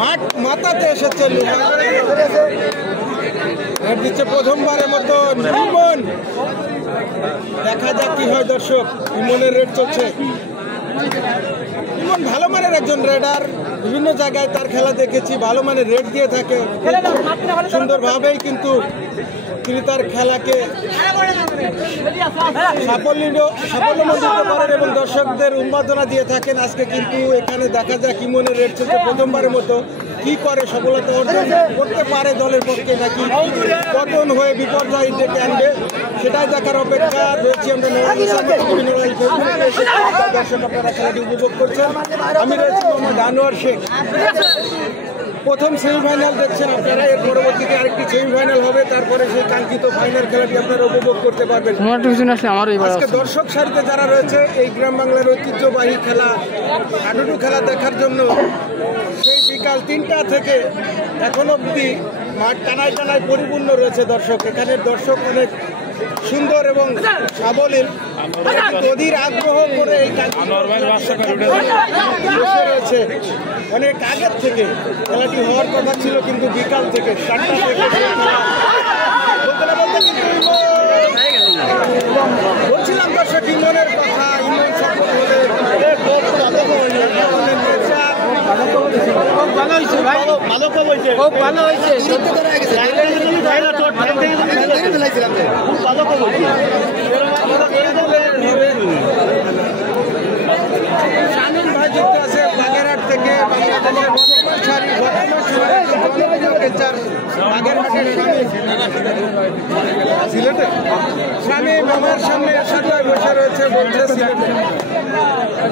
মাঠ মাথাতে এসেছে দিচ্ছে প্রথমবারের মতো ইমন। দেখা যাক কি হয় দর্শক। ইমনের রেড চলছে। ইমন ভালো মানের একজন রেডার, বিভিন্ন জায়গায় তার খেলা দেখেছি, ভালো মানের রেড দিয়ে থাকে সুন্দরভাবেই, কিন্তু তিনি তার খেলাকে সাফল্যমণ্ডিত করেন এবং দর্শকদের উন্মাদনা দিয়ে থাকেন। আজকে কিন্তু এখানে দেখা যাক ইমনের রেড চলছে প্রথমবারের মতো। কি করে সফলতা অর্জন করতে পারে দলের পক্ষে, নাকি পতন হয়ে বিপর্যয় ডেকে আনবে, সেটাই দেখার অপেক্ষা রয়েছে। আমরা দর্শক আপনারা খেলাটি উপভোগ করছেন। আমি রয়েছি মোহাম্মদ আনোয়ার শেখ। প্রথম সেমিফাইনাল দেখছেন আপনারা, এর পরবর্তীতে আরেকটি সেমিফাইনাল হবে, তারপরে সেই কাঙ্ক্ষিত ফাইনাল খেলাটি আপনারা উপভোগ করতে পারবেন। আজকে দর্শক সারিতে যারা রয়েছে এই গ্রাম বাংলার ঐতিহ্যবাহী খেলা হাডুডু খেলা দেখার জন্য সেই বিকাল ৩টা থেকে এখন অবধি মাঠ টানায় টানায় পরিপূর্ণ রয়েছে দর্শক। এখানে দর্শক অনেক সুন্দর এবং সাবলীল, অধীর আগ্রহ করে এই বসে রয়েছে অনেক আগের থেকে। খেলাটি হওয়ার কথা ছিল কিন্তু বিকাল থেকে 4টা থেকে বলছিলাম দর্শক ইমনের কথা। ইমন সফল হলে শামীম ভাই যুক্ত আছে বাগেরহাট থেকে, বাংলাদেশের সিলেটে শামীম আমার সামনে এরশাদ ভাই বসে রয়েছে, বলছে সিলেটে।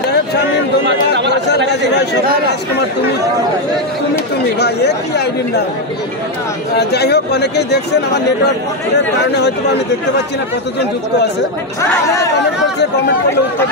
সাহেব শামীম ধন্যবাদ। ফয়সাল গাজী ভাই সবাই রাজকুমার তুমি ভাই এ কি আইডির না। যাই হোক, অনেকেই দেখছেন, আমার নেটওয়ার্কের কারণে হয়তো আমি দেখতে পাচ্ছি না কতজন যুক্ত আছে। কমেন্ট করছে, কমেন্ট করলে উত্তর